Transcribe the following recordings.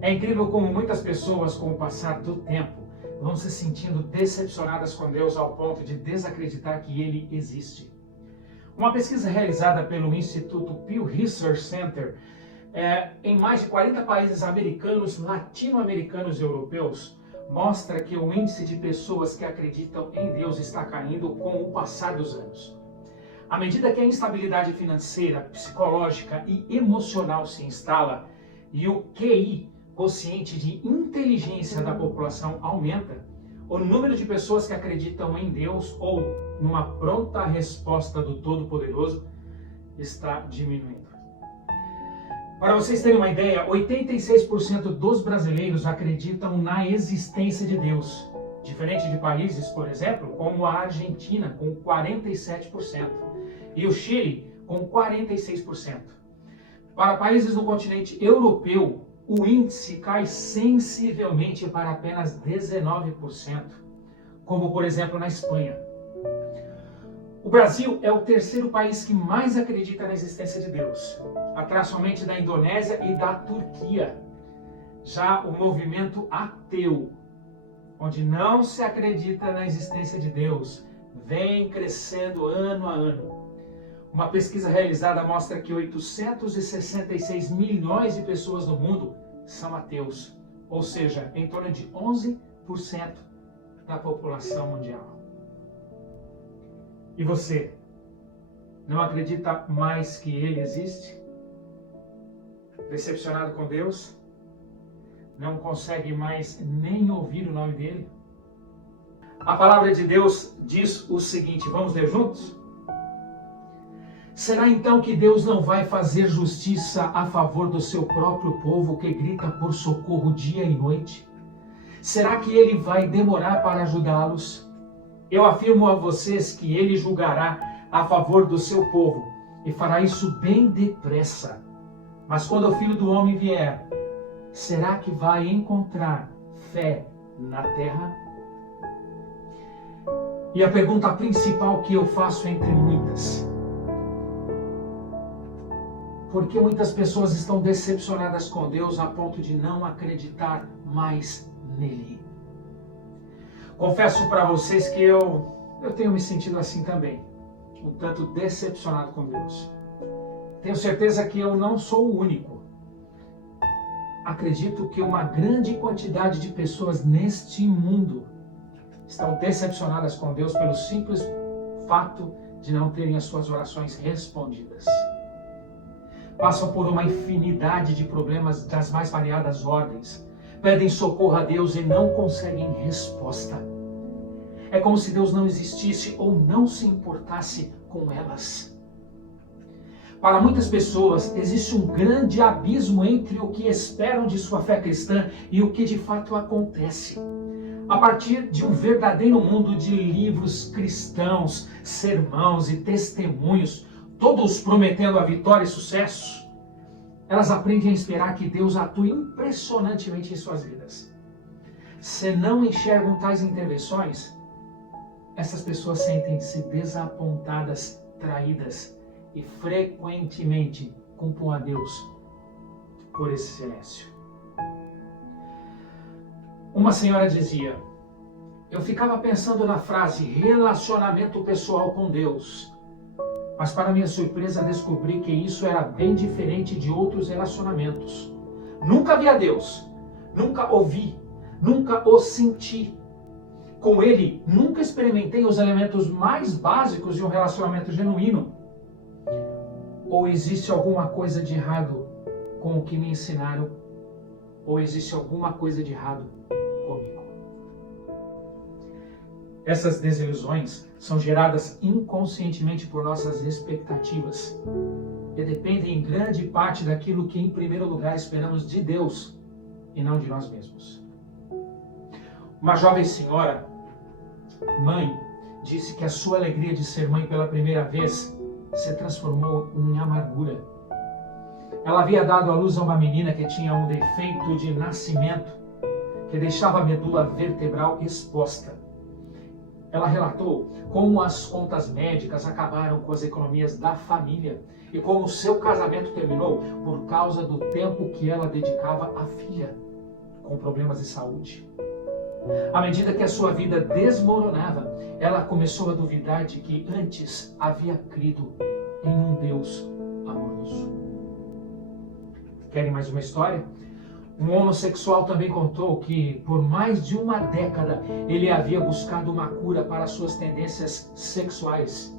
É incrível como muitas pessoas, com o passar do tempo, vão se sentindo decepcionadas com Deus ao ponto de desacreditar que Ele existe. Uma pesquisa realizada pelo Instituto Pew Research Center em mais de 40 países americanos, latino-americanos e europeus mostra que o índice de pessoas que acreditam em Deus está caindo com o passar dos anos. À medida que a instabilidade financeira, psicológica e emocional se instala e o QI, quociente de inteligência da população, aumenta, o número de pessoas que acreditam em Deus ou numa pronta resposta do Todo-Poderoso está diminuindo. Para vocês terem uma ideia, 86% dos brasileiros acreditam na existência de Deus, diferente de países, por exemplo, como a Argentina, com 47%, e o Chile, com 46%. Para países do continente europeu, o índice cai sensivelmente para apenas 19%, como por exemplo na Espanha. O Brasil é o terceiro país que mais acredita na existência de Deus, atrás somente da Indonésia e da Turquia. Já o movimento ateu, onde não se acredita na existência de Deus, vem crescendo ano a ano. Uma pesquisa realizada mostra que 866 milhões de pessoas no mundo são ateus, ou seja, em torno de 11% da população mundial. E você, não acredita mais que Ele existe? Decepcionado com Deus? Não consegue mais nem ouvir o nome dEle? A palavra de Deus diz o seguinte, vamos ler juntos? Será então que Deus não vai fazer justiça a favor do seu próprio povo que grita por socorro dia e noite? Será que Ele vai demorar para ajudá-los? Eu afirmo a vocês que Ele julgará a favor do seu povo e fará isso bem depressa. Mas quando o Filho do Homem vier, será que vai encontrar fé na terra? E a pergunta principal que eu faço entre muitas: por que muitas pessoas estão decepcionadas com Deus a ponto de não acreditar mais nele? Confesso para vocês que eu tenho me sentido assim também, um tanto decepcionado com Deus. Tenho certeza que eu não sou o único. Acredito que uma grande quantidade de pessoas neste mundo estão decepcionadas com Deus pelo simples fato de não terem as suas orações respondidas. Passam por uma infinidade de problemas das mais variadas ordens. Pedem socorro a Deus e não conseguem resposta. É como se Deus não existisse ou não se importasse com elas. Para muitas pessoas, existe um grande abismo entre o que esperam de sua fé cristã e o que de fato acontece. A partir de um verdadeiro mundo de livros cristãos, sermãos e testemunhos, todos prometendo a vitória e sucesso, elas aprendem a esperar que Deus atue impressionantemente em suas vidas. Se não enxergam tais intervenções, essas pessoas sentem-se desapontadas, traídas e frequentemente culpam a Deus por esse silêncio. Uma senhora dizia: eu ficava pensando na frase relacionamento pessoal com Deus, mas para minha surpresa descobri que isso era bem diferente de outros relacionamentos. Nunca vi a Deus, nunca ouvi, nunca o senti. Com Ele, nunca experimentei os elementos mais básicos de um relacionamento genuíno. Ou existe alguma coisa de errado com o que me ensinaram, ou existe alguma coisa de errado comigo. Essas desilusões são geradas inconscientemente por nossas expectativas e dependem em grande parte daquilo que, em primeiro lugar, esperamos de Deus e não de nós mesmos. Uma jovem senhora, mãe, disse que a sua alegria de ser mãe pela primeira vez se transformou em amargura. Ela havia dado à luz a uma menina que tinha um defeito de nascimento que deixava a medula vertebral exposta. ela relatou como as contas médicas acabaram com as economias da família e como o seu casamento terminou por causa do tempo que ela dedicava à filha com problemas de saúde. À medida que a sua vida desmoronava, ela começou a duvidar de que antes havia crido em um Deus amoroso. Querem mais uma história? Um homossexual também contou que, por mais de uma década, ele havia buscado uma cura para suas tendências sexuais.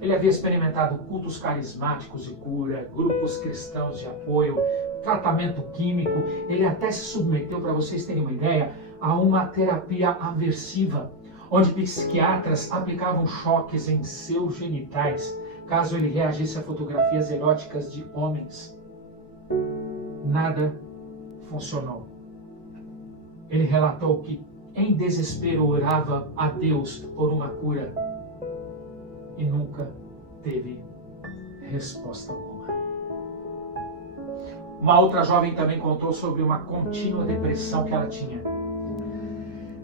Ele havia experimentado cultos carismáticos de cura, grupos cristãos de apoio, tratamento químico. Ele até se submeteu, para vocês terem uma ideia, a uma terapia aversiva, onde psiquiatras aplicavam choques em seus genitais, caso ele reagisse a fotografias eróticas de homens. Nada funcionou. Ele relatou que, em desespero, orava a Deus por uma cura e nunca teve resposta alguma. Uma outra jovem também contou sobre uma contínua depressão que ela tinha.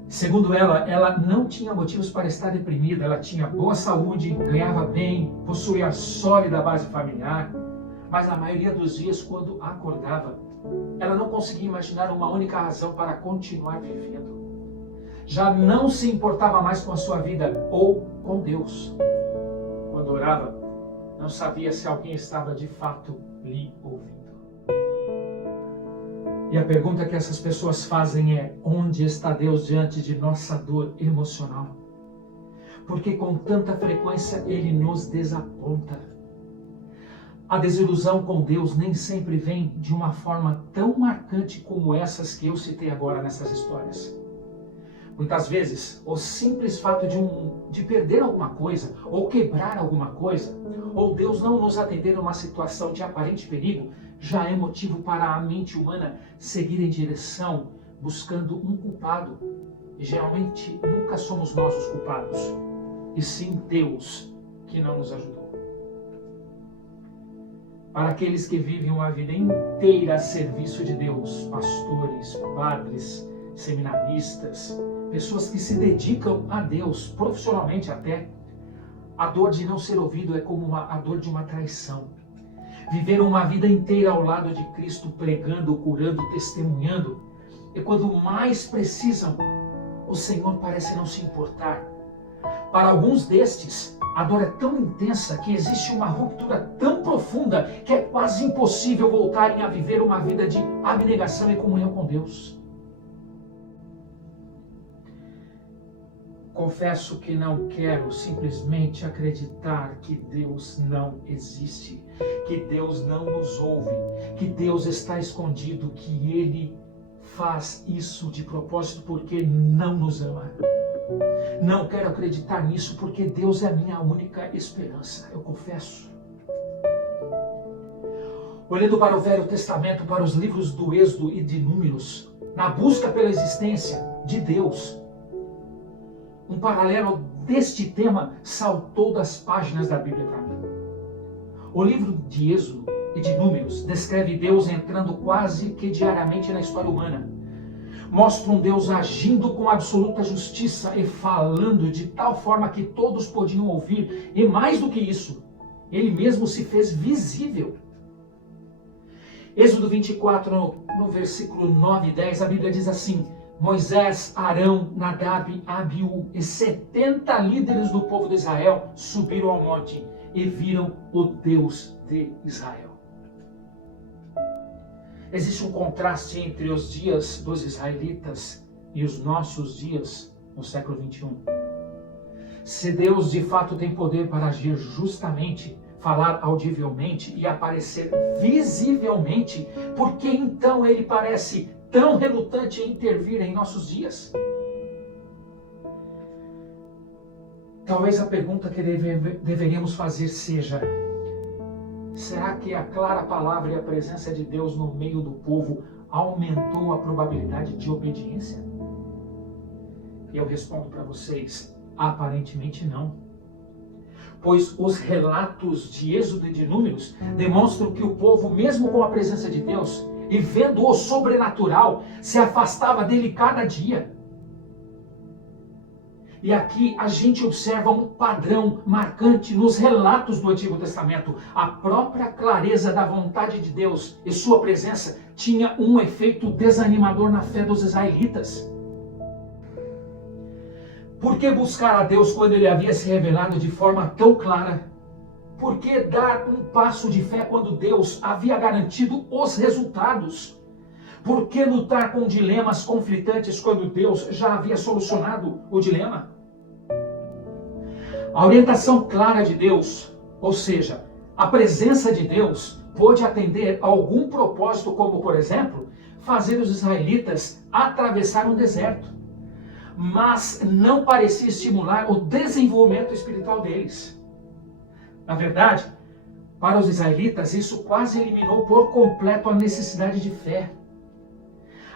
Segundo ela não tinha motivos para estar deprimida. Ela tinha boa saúde, ganhava bem, possuía sólida base familiar, mas na maioria dos dias, quando acordava, ela não conseguia imaginar uma única razão para continuar vivendo. Já não se importava mais com a sua vida ou com Deus. Quando orava, não sabia se alguém estava de fato lhe ouvindo. E a pergunta que essas pessoas fazem é: onde está Deus diante de nossa dor emocional? Porque com tanta frequência Ele nos desaponta. A desilusão com Deus nem sempre vem de uma forma tão marcante como essas que eu citei agora nessas histórias. Muitas vezes, o simples fato de perder alguma coisa, ou quebrar alguma coisa, ou Deus não nos atender numa situação de aparente perigo, já é motivo para a mente humana seguir em direção, buscando um culpado. E geralmente nunca somos nós os culpados, e sim Deus que não nos ajudou. Para aqueles que vivem uma vida inteira a serviço de Deus, pastores, padres, seminaristas, pessoas que se dedicam a Deus, profissionalmente até, a dor de não ser ouvido é como a dor de uma traição. Viver uma vida inteira ao lado de Cristo, pregando, curando, testemunhando, e quando mais precisam, o Senhor parece não se importar. Para alguns destes, a dor é tão intensa que existe uma ruptura tão profunda que é quase impossível voltarem a viver uma vida de abnegação e comunhão com Deus. Confesso que não quero simplesmente acreditar que Deus não existe, que Deus não nos ouve, que Deus está escondido, que Ele faz isso de propósito porque não nos ama. Não quero acreditar nisso porque Deus é a minha única esperança, eu confesso. Olhando para o Velho Testamento, para os livros do Êxodo e de Números, na busca pela existência de Deus, um paralelo deste tema saltou das páginas da Bíblia para mim. O livro de Êxodo e de Números descreve Deus entrando quase que diariamente na história humana. Mostra um Deus agindo com absoluta justiça e falando de tal forma que todos podiam ouvir. E mais do que isso, Ele mesmo se fez visível. Êxodo 24, no versículo 9 e 10, a Bíblia diz assim: Moisés, Arão, Nadab, Abiú e 70 líderes do povo de Israel subiram ao monte e viram o Deus de Israel. Existe um contraste entre os dias dos israelitas e os nossos dias no século 21. Se Deus de fato tem poder para agir justamente, falar audivelmente e aparecer visivelmente, por que então Ele parece tão relutante em intervir em nossos dias? Talvez a pergunta que deveríamos fazer seja: será que a clara palavra e a presença de Deus no meio do povo aumentou a probabilidade de obediência? E eu respondo para vocês: aparentemente não. Pois os relatos de Êxodo e de Números demonstram que o povo, mesmo com a presença de Deus e vendo o sobrenatural, se afastava dele cada dia. E aqui a gente observa um padrão marcante nos relatos do Antigo Testamento. A própria clareza da vontade de Deus e sua presença tinha um efeito desanimador na fé dos israelitas. Por que buscar a Deus quando ele havia se revelado de forma tão clara? Por que dar um passo de fé quando Deus havia garantido os resultados? Por que lutar com dilemas conflitantes quando Deus já havia solucionado o dilema? A orientação clara de Deus, ou seja, a presença de Deus, pôde atender a algum propósito, como, por exemplo, fazer os israelitas atravessar um deserto. Mas não parecia estimular o desenvolvimento espiritual deles. Na verdade, para os israelitas, isso quase eliminou por completo a necessidade de fé.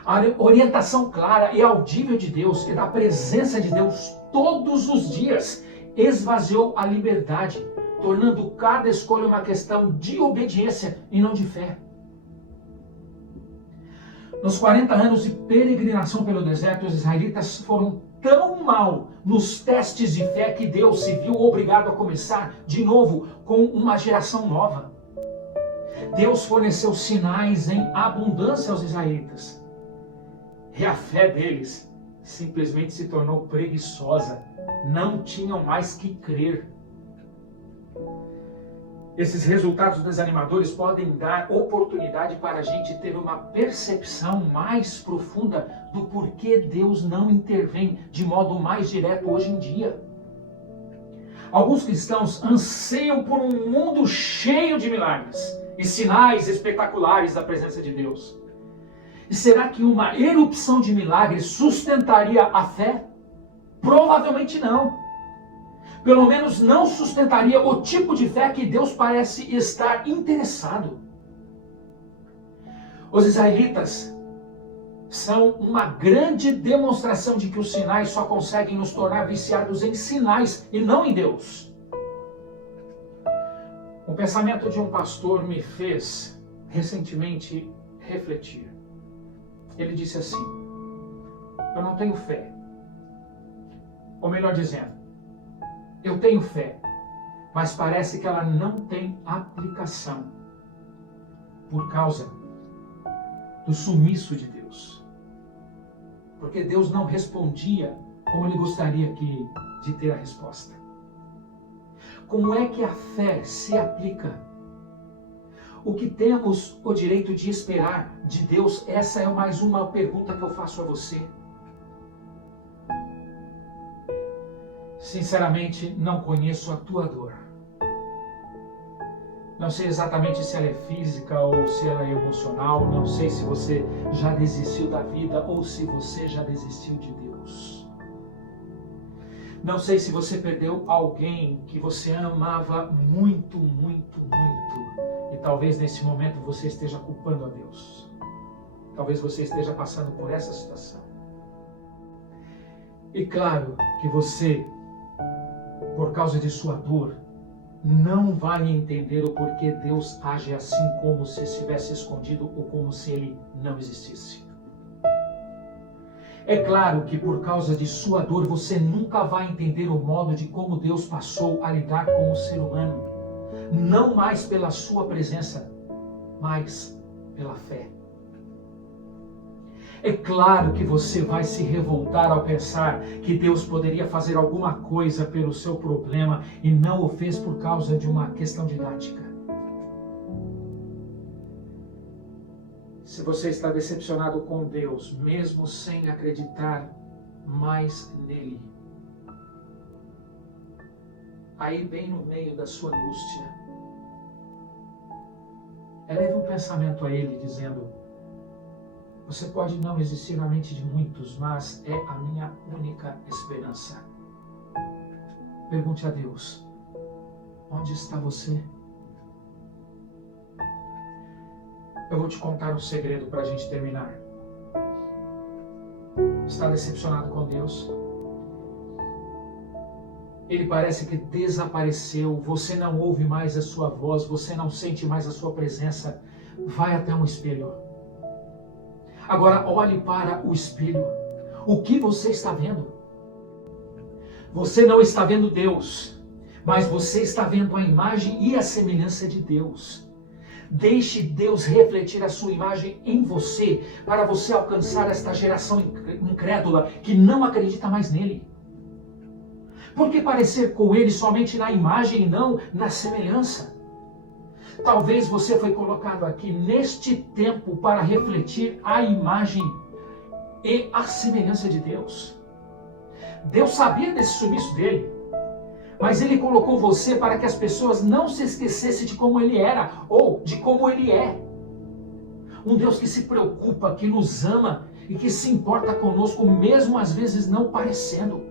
A orientação clara e audível de Deus e da presença de Deus todos os dias esvaziou a liberdade, tornando cada escolha uma questão de obediência e não de fé. Nos 40 anos de peregrinação pelo deserto, os israelitas foram tão mal nos testes de fé que Deus se viu obrigado a começar de novo com uma geração nova. Deus forneceu sinais em abundância aos israelitas. E a fé deles simplesmente se tornou preguiçosa. Não tinham mais que crer. Esses resultados desanimadores podem dar oportunidade para a gente ter uma percepção mais profunda do porquê Deus não intervém de modo mais direto hoje em dia. Alguns cristãos anseiam por um mundo cheio de milagres e sinais espetaculares da presença de Deus. E será que uma erupção de milagres sustentaria a fé? Provavelmente não. Pelo menos não sustentaria o tipo de fé que Deus parece estar interessado. Os israelitas são uma grande demonstração de que os sinais só conseguem nos tornar viciados em sinais e não em Deus. O pensamento de um pastor me fez recentemente refletir. Ele disse assim: eu não tenho fé. Ou melhor dizendo, eu tenho fé, mas parece que ela não tem aplicação por causa do sumiço de Deus. Porque Deus não respondia como ele gostaria de ter a resposta. Como é que a fé se aplica? O que temos o direito de esperar de Deus? Essa é mais uma pergunta que eu faço a você. Sinceramente, não conheço a tua dor. Não sei exatamente se ela é física ou se ela é emocional. Não sei se você já desistiu da vida ou se você já desistiu de Deus. Não sei se você perdeu alguém que você amava muito, muito, muito. E talvez nesse momento você esteja culpando a Deus. Talvez você esteja passando por essa situação. E claro que você, por causa de sua dor, não vai entender o porquê Deus age assim, como se estivesse escondido ou como se ele não existisse. É claro que por causa de sua dor você nunca vai entender o modo de como Deus passou a lidar com o ser humano, não mais pela sua presença, mas pela fé. É claro que você vai se revoltar ao pensar que Deus poderia fazer alguma coisa pelo seu problema e não o fez por causa de uma questão didática. Se você está decepcionado com Deus, mesmo sem acreditar mais nele, aí bem no meio da sua angústia, eleve um pensamento a ele dizendo: você pode não existir na mente de muitos, mas é a minha única esperança. Pergunte a Deus: onde está você? Eu vou te contar um segredo para a gente terminar. Está decepcionado com Deus? Ele parece que desapareceu, você não ouve mais a sua voz, você não sente mais a sua presença. Vai até um espelho. Agora olhe para o espelho. O que você está vendo? Você não está vendo Deus, mas você está vendo a imagem e a semelhança de Deus. Deixe Deus refletir a sua imagem em você, para você alcançar esta geração incrédula que não acredita mais nele. Por que parecer com ele somente na imagem e não na semelhança? Talvez você foi colocado aqui neste tempo para refletir a imagem e a semelhança de Deus. Deus sabia desse sumiço dele, mas ele colocou você para que as pessoas não se esquecessem de como ele era ou de como ele é. Um Deus que se preocupa, que nos ama e que se importa conosco, mesmo às vezes não parecendo.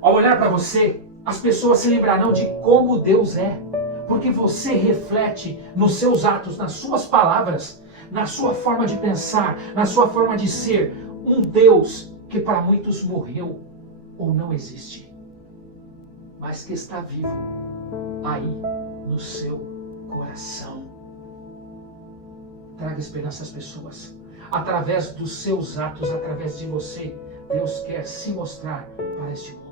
Ao olhar para você, as pessoas se lembrarão de como Deus é, porque você reflete nos seus atos, nas suas palavras, na sua forma de pensar, na sua forma de ser, um Deus que para muitos morreu ou não existe, mas que está vivo aí no seu coração. Traga esperança às pessoas. Através dos seus atos, através de você, Deus quer se mostrar para este mundo.